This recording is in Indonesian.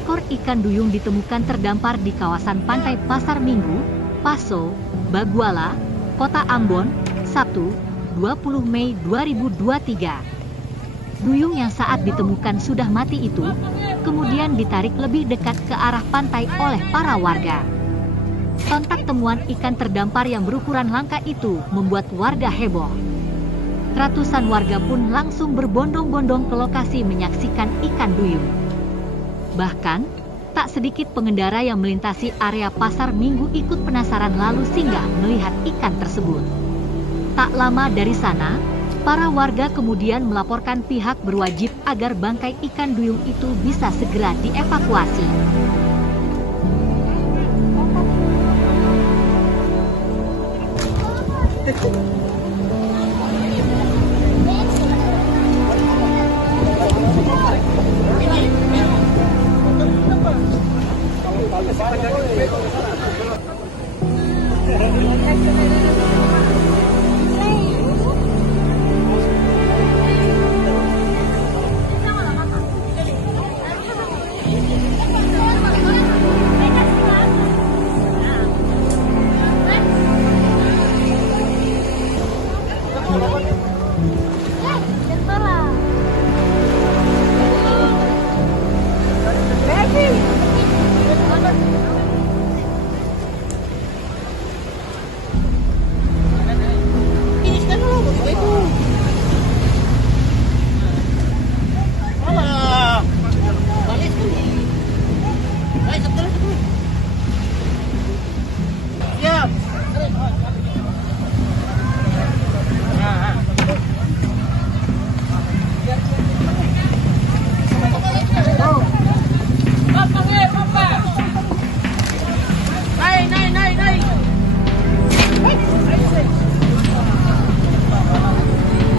Seekor ikan duyung ditemukan terdampar di kawasan pantai Pasar Minggu, Paso, Baguala, Kota Ambon, Sabtu, 20 Mei 2023. Duyung yang saat ditemukan sudah mati itu, kemudian ditarik lebih dekat ke arah pantai oleh para warga. Sontak temuan ikan terdampar yang berukuran langka itu membuat warga heboh. Ratusan warga pun langsung berbondong-bondong ke lokasi menyaksikan ikan duyung. Bahkan, tak sedikit pengendara yang melintasi area Pasar Minggu ikut penasaran lalu singgah melihat ikan tersebut. Tak lama dari sana, para warga kemudian melaporkan pihak berwajib agar bangkai ikan duyung itu bisa segera dievakuasi. Kalau